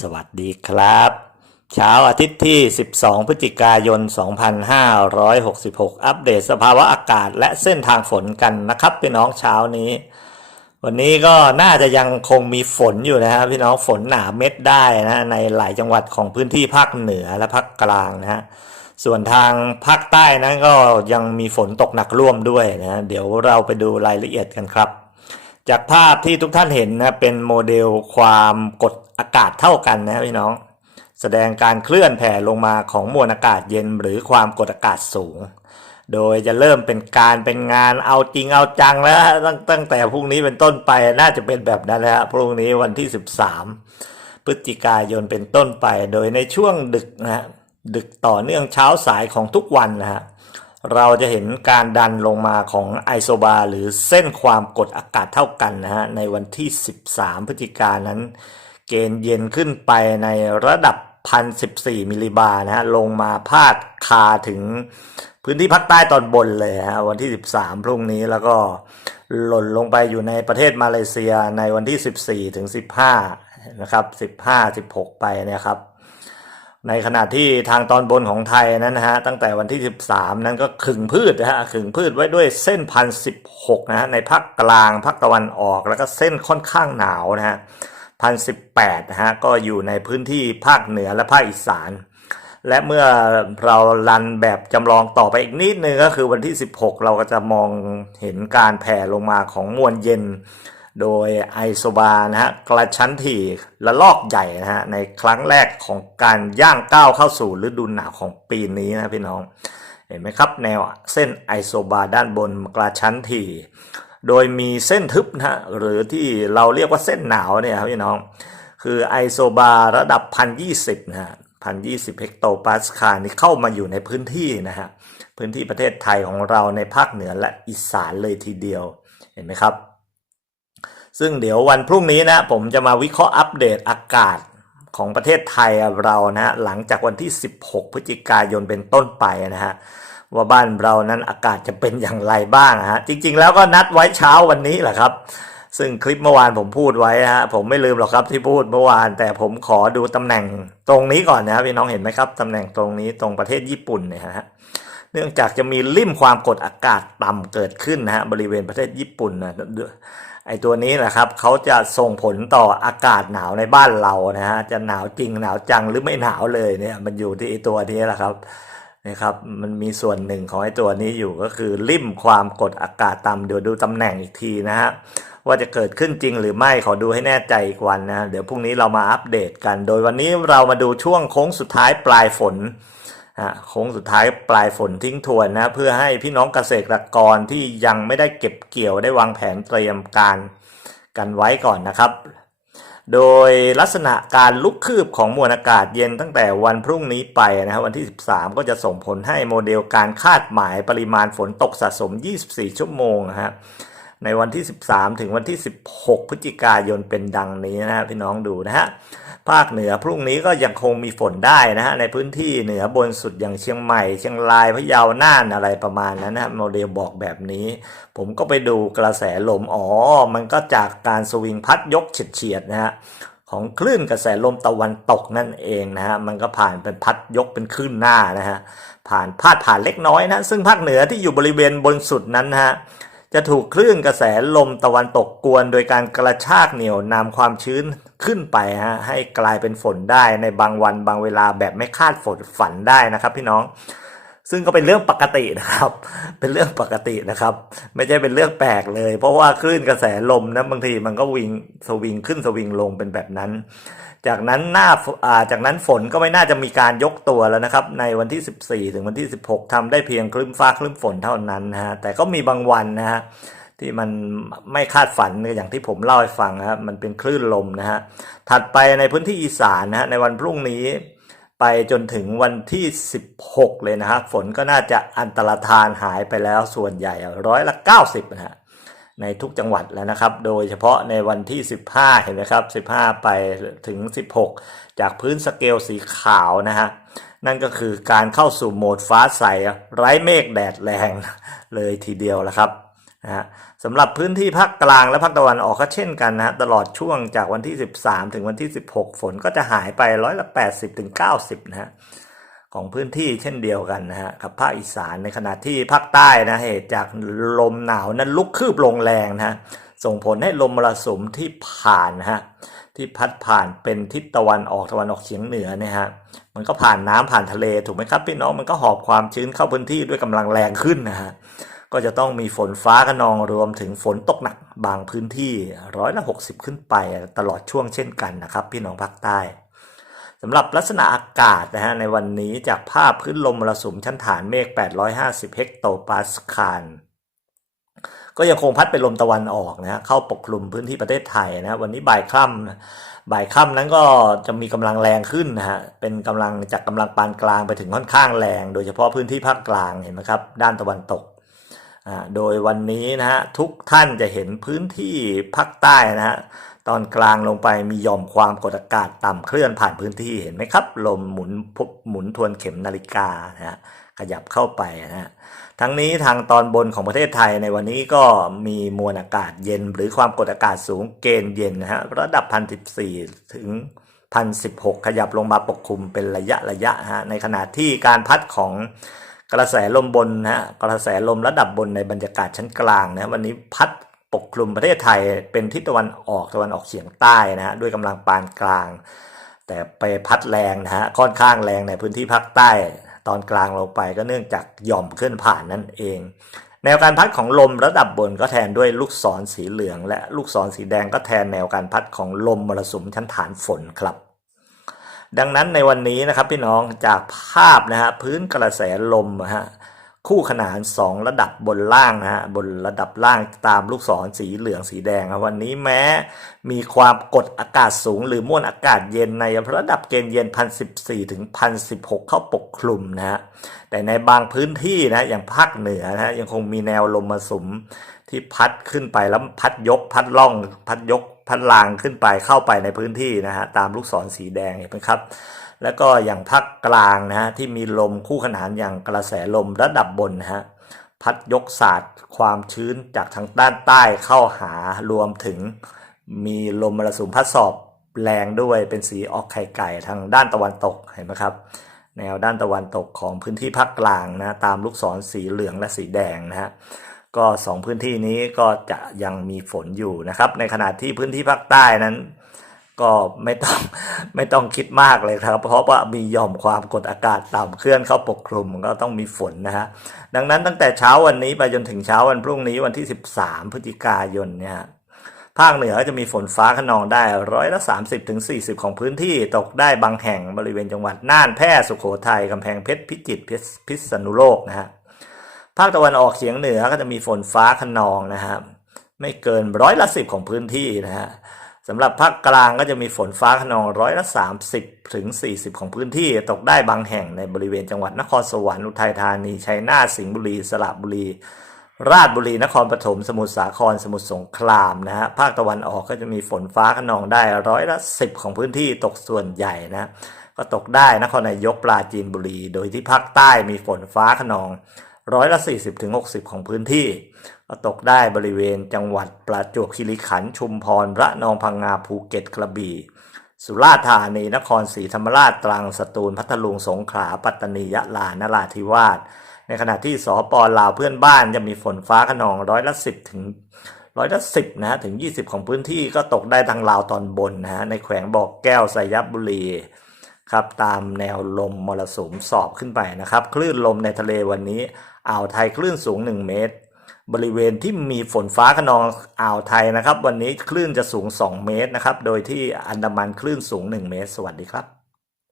สวัสดีครับ เช้าอาทิตย์ที่ 12 พฤศจิกายน 2566 อัปเดตสภาวะอากาศและเส้นทางฝนกันนะครับพี่น้องเช้านี้ วันนี้ก็น่าจะยังคงมีฝนอยู่นะฮะพี่น้องฝนหนาเม็ดได้นะในหลายจังหวัดของพื้นที่ภาคเหนือและภาคกลางนะฮะส่วนทางภาคใต้นั้นก็ยังมีฝนตกหนักร่วมด้วยนะเดี๋ยวเราไปดูรายละเอียดกันครับ จากภาพที่ทุกท่านเห็นนะเป็นโมเดลความกดอากาศเท่ากันนะพี่น้อง แสดงการเคลื่อนแผ่ลงมาของมวลอากาศเย็นหรือความกดอากาศสูง โดยจะเริ่มเป็นการเป็นงานเอาจริงเอาจังแล้วตั้งตั้งแต่พรุ่งนี้เป็นต้นไปน่าจะเป็นแบบนั้นแล้วฮะพรุ่งนี้วันที่ 13 พฤศจิกายนเป็นต้นไป โดยในช่วงดึกนะฮะดึกต่อเนื่องเช้าสายของทุกวันนะฮะ เราจะเห็นการดันลงมาของไอโซบาหรือเส้นความกดอากาศเท่ากันนะฮะในวันที่ 13 พฤศจิกายนนั้น เกณฑ์เย็นขึ้นไปในระดับ 1,014 มิลลิบาร์นะฮะลงมาพาดคาถึงพื้นที่ภาคใต้ตอนบนเลยฮะวันที่ 13 พรุ่งนี้แล้วก็หล่นลงไปอยู่ในประเทศมาเลเซียในวันที่ 14 ถึง 15 นะครับ 15 16 ไปนี่ยครับ ในขณะที่ทางตอนบนของไทยนั้นนะฮะตั้งแต่วันที่ 13 นั้นก็ขึงพืชนะฮะขึงพืชไว้ด้วยเส้นพันสิบหกนะฮะในภาคกลางภาคตะวันออกแล้วก็เส้นค่อนข้างหนาวนะฮะพันสิบแปดนะฮะก็อยู่ในพื้นที่ภาคเหนือและภาคอีสาน และเมื่อเรารันแบบจำลองต่อไปอีกนิดนึงก็คือวันที่ 16 เราก็จะมองเห็นการแผ่ลงมาของมวลเย็น โดยไอโซบานะฮะกระชั้นถี่และลอกใหญ่นะฮะในครั้งแรกของการย่างก้าวเข้าสู่ฤดูหนาวของปีนี้นะพี่น้อง เห็นไหมครับ แนวเส้นไอโซบาด้านบนกระชั้นถี่ โดยมีเส้นทึบนะฮะหรือที่เราเรียกว่าเส้นหนาวเนี่ยครับพี่น้อง คือไอโซบาระดับ1,020นะฮะ1,020เฮกโตปาสคาลนี่เข้ามาอยู่ในพื้นที่นะฮะพื้นที่ประเทศไทยของเราในภาคเหนือและอีสานเลยทีเดียวเห็นไหมครับ ซึ่งเดี๋ยววันพรุ่งนี้นะผมจะมาวิเคราะห์อัปเดตอากาศของประเทศไทยเรานะฮะหลังจากวันที่ 16 พฤศจิกายนเป็นต้นไปนะฮะว่าบ้านเรานั้นอากาศจะเป็นอย่างไรบ้างฮะจริง ๆ แล้วก็นัดไว้เช้าวันนี้แหละครับ ซึ่งคลิปเมื่อวานผมพูดไว้นะฮะผมไม่ลืมหรอกครับที่พูดเมื่อวาน แต่ผมขอดูตำแหน่งตรงนี้ก่อนนะพี่น้องเห็นไหมครับตำแหน่งตรงนี้ตรงประเทศญี่ปุ่นเนี่ยฮะ เนื่องจากจะมีริ่มความกดอากาศต่ำเกิดขึ้นนะฮะบริเวณประเทศญี่ปุ่นนะไอตัวนี้แหละครับเขาจะส่งผลต่ออากาศหนาวในบ้านเรานะฮะจะหนาวจริงหนาวจังหรือไม่หนาวเลยเนี่ยมันอยู่ที่ไอตัวนี้แหละครับนะครับมันมีส่วนหนึ่งของไอตัวนี้อยู่ก็คือริ่มความกดอากาศต่ำเดี๋ยวดูตำแหน่งอีกทีนะฮะว่าจะเกิดขึ้นจริงหรือไม่ขอดูให้แน่ใจอีกวันนะเดี๋ยวพรุ่งนี้เรามาอัปเดตกัน โดยวันนี้เรามาดูช่วงโค้งสุดท้ายปลายฝน ฮะโค้งสุดท้ายปลายฝนทิ้งทวนนะเพื่อให้พี่น้องเกษตรกรที่ยังไม่ได้เก็บเกี่ยวได้วางแผนเตรียมการกันไว้ก่อนนะครับ โดยลักษณะการลุกคืบของมวลอากาศเย็นตั้งแต่วันพรุ่งนี้ไปนะครับวันที่ 13 ก็จะส่งผลให้โมเดลการคาดหมายปริมาณฝนตกสะสม 24 ชั่วโมงนะฮะ ในวันที่ 13 ถึงวันที่ 16 พฤศจิกายนเป็นดังนี้นะฮะพี่น้องดูนะฮะภาคเหนือพรุ่งนี้ก็ยังคงมีฝนได้นะฮะในพื้นที่เหนือบนสุดอย่างเชียงใหม่ เชียงรายพะเยาน่านอะไรประมาณนั้นนะโมเดลบอกแบบนี้ ผมก็ไปดูกระแสลมอ๋อ มันก็จากการสวิงพัดยกเฉียดๆนะฮะของคลื่นกระแสลมตะวันตกนั่นเองนะฮะมันก็ผ่านเป็นพัดยกเป็นคลื่นหน้านะฮะผ่านพาดผ่านเล็กน้อยนะซึ่งภาคเหนือที่อยู่บริเวณบนสุดนั้นนะฮะ จะถูกคลื่นกระแสลมตะวันตกกวนโดยการกระชากเหนี่ยวนำความชื้นขึ้นไปฮะให้กลายเป็นฝนได้ในบางวันบางเวลาแบบไม่คาดฝนฝันได้นะครับพี่น้อง ซึ่งก็เป็นเรื่องปกตินะครับ เป็นเรื่องปกตินะครับ ไม่ใช่เป็นเรื่องแปลกเลย เพราะว่าคลื่นกระแสลมนะบางทีมันก็วิงสวิงขึ้นสวิงลงเป็นแบบนั้น จากนั้นหน้าอ่าจากนั้นฝนก็ไม่น่าจะมีการยกตัวแล้วนะครับ ในวันที่ 14 ถึงวันที่ 16ทำได้เพียงคลึ้มฟ้าคลึ้มฝนเท่านั้นนะฮะแต่ก็มีบางวันนะฮะที่มันไม่คาดฝันอย่างที่ผมเล่าให้ฟังนะครับมันเป็นคลื่นลมนะฮะถัดไปในพื้นที่อีสานนะฮะในวันพรุ่งนี้ ไปจนถึงวันที่ 16 เลยนะฮะฝนก็น่าจะอันตรธานหายไปแล้วส่วนใหญ่ร้อยละ 90นะฮะในทุกจังหวัดแล้วนะครับ โดยเฉพาะในวันที่ 15 เห็นไหมครับ 15 ไปถึง 16 จากพื้นสเกลสีขาวนะฮะ นั่นก็คือการเข้าสู่โหมดฟ้าใสไร้เมฆแดดแรงเลยทีเดียวละครับนะฮะ สำหรับพื้นที่ภาคกลางและภาคตะวันออกก็เช่นกันนะฮะตลอดช่วงจากวันที่ 13 ถึงวันที่ 16 ฝนก็จะหายไปร้อยละ 80 ถึง 90 นะฮะของพื้นที่เช่นเดียวกันนะฮะกับภาคอีสานในขณะที่ภาคใต้นะเหตุจากลมหนาวนั้นลุกคืบลงแรงนะฮะส่งผลให้ลมมรสุมที่ผ่านนะฮะที่พัดผ่านเป็นทิศตะวันออกตะวันออกเฉียงเหนือเนี่ยฮะมันก็ผ่านน้ำผ่านทะเลถูกไหมครับพี่น้องมันก็หอบความชื้นเข้าพื้นที่ด้วยกำลังแรงขึ้นนะฮะ ก็จะต้องมีฝนฟ้าขนองรวมถึงฝนตกหนักบางพื้นที่ร้อยละ60 ขึ้นไปตลอดช่วงเช่นกันนะครับ พี่น้องภาคใต้สำหรับลักษณะอากาศนะฮะในวันนี้จากภาพพื้นลมมรสุมชั้นฐานเมฆ 850 เฮกโตปาสคาลก็ยังคงพัดเป็นลมตะวันออกนะฮะเข้าปกคลุมพื้นที่ประเทศไทยนะวันนี้บ่ายค่ำบ่ายค่ำนั้นก็จะมีกำลังแรงขึ้นนะฮะเป็นกำลังจากกำลังปานกลางไปถึงค่อนข้างแรง โดยเฉพาะพื้นที่ภาคกลางเห็นไหมครับด้านตะวันตก โดยวันนี้นะฮะทุกท่านจะเห็นพื้นที่ภาคใต้นะฮะตอนกลางลงไปมีย่อมความกดอากาศต่ำเคลื่อนผ่านพื้นที่เห็นไหมครับ ลมหมุนพุหมุนทวนเข็มนาฬิกานะฮะขยับเข้าไปนะฮะทั้งนี้ทางตอนบนของประเทศไทยในวันนี้ก็มีมวลอากาศเย็น หรือความกดอากาศสูงเกณฑ์เย็นนะฮะระดับพันสิบสี่ถึงพันสิบหกขยับลงมาปกคลุมเป็นระยะระยะฮะในขณะที่การพัดของ กระแสลมบนนะฮะกระแสลมระดับบนในบรรยากาศชั้นกลางนะวันนี้พัดปกคลุมประเทศไทยเป็นทิศตะวันออกตะวันออกเฉียงใต้นะฮะด้วยกำลังปานกลาง แต่ไปพัดแรงนะฮะค่อนข้างแรงในพื้นที่ภาคใต้ ตอนกลางลงไปก็เนื่องจากหย่อมขึ้นผ่านนั่นเอง แนวการพัดของลมระดับบนก็แทนด้วยลูกศรสีเหลือง และลูกศรสีแดงก็แทนแนวการพัดของลมมรสุมชั้นฐานฝนครับ ดังนั้นในวันนี้นะครับพี่น้องจากภาพนะฮะพื้นกระแสลมฮะคู่ขนาน 2 ระดับบนล่างนะฮะบนระดับล่างตามลูกศรสีเหลืองสีแดงครับวันนี้แม้มีความกดอากาศสูง หรือมวลอากาศเย็นในระดับเกณฑ์เย็น1,014ถึง1,016 เข้าปกคลุมนะฮะแต่ในบางพื้นที่นะอย่างภาคเหนือนะฮะยังคงมีแนวลมมรสุมที่พัดขึ้นไปแล้วพัดยกพัดล่องพัดยก พัดลางขึ้นไปเข้าไปในพื้นที่นะฮะตามลูกศรสีแดงเห็นไหมครับ แล้วก็อย่างภาคกลางนะฮะที่มีลมคู่ขนานอย่างกระแสลมระดับบนนะฮะพัดยกศาสตร์ความชื้นจากทางด้านใต้เข้าหารวมถึงมีลมมรสุมพัดสอบแรงด้วยเป็นสีออกไข่ไก่ทางด้านตะวันตกเห็นไหมครับ แนวด้านตะวันตกของพื้นที่ภาคกลางนะตามลูกศรสีเหลืองและสีแดงนะฮะ ก็สองพื้นที่นี้ก็จะยังมีฝนอยู่นะครับ ในขณะที่พื้นที่ภาคใต้นั้น ก็ไม่ต้องไม่ต้องคิดมากเลยครับ เพราะว่ามีหย่อมความกดอากาศต่ำเคลื่อนเข้าปกคลุมก็ต้องมีฝนนะฮะดังนั้นตั้งแต่เช้าวันนี้ไปจนถึงเช้าวันพรุ่งนี้วันที่ 13 พฤศจิกายนเนี่ยภาคเหนือจะมีฝนฟ้าขนองได้ร้อยละ 30ถึง40ของพื้นที่ตกได้บางแห่งบริเวณจังหวัดน่านแพร่สุโขทัยกำแพงเพชรพิจิตรพิษณุโลกนะฮะ ภาคตะวันออกเฉียงเหนือก็จะมีฝนฟ้าขนองนะครับไม่เกินร้อยละสิบของพื้นที่นะฮะสำหรับภาคกลางก็จะมีฝนฟ้าขนองร้อยละ30ถึง40ของพื้นที่ ตกได้บางแห่งในบริเวณจังหวัดนครสวรรค์อุทัยธานีชัยนาทสิงห์บุรีสระบุรี ราชบุรีนครปฐมสมุทรสาครสมุทรสงครามนะฮะภาคตะวันออกก็จะมีฝนฟ้าขนองได้ร้อยละ10ของพื้นที่ตกส่วนใหญ่นะก็ตกได้นครนายกปราจีนบุรี โดยที่ภาคใต้มีฝนฟ้าขนอง ร้อยละ 40ถึง60 ของพื้นที่ ตกได้บริเวณจังหวัดประจวบคีรีขันธ์ชุมพรระนองพังงาภูเก็ตกระบี่สุราษฎร์ธานีนครศรีธรรมราชตรังสตูลพัทลุงสงขลาปัตตานียะลานราธิวาสในขณะที่สปลาวเพื่อนบ้านจะมีฝนฟ้าขนองร้อยละ10ถึงร้อยละสิบนะฮะถึง 20 ของพื้นที่ก็ตกได้ทางลาวตอนบนนะฮะในแขวงบอกแก้วไซยบุรี ครับตามแนวลมมรสุมสอบขึ้นไปนะครับ คลื่นลมในทะเลวันนี้อ่าวไทยคลื่นสูง 1 เมตร บริเวณที่มีฝนฟ้าขนองอ่าวไทยนะครับ วันนี้คลื่นจะสูง 2 เมตรนะครับ โดยที่อันดามันคลื่นสูง 1 เมตร สวัสดีครับ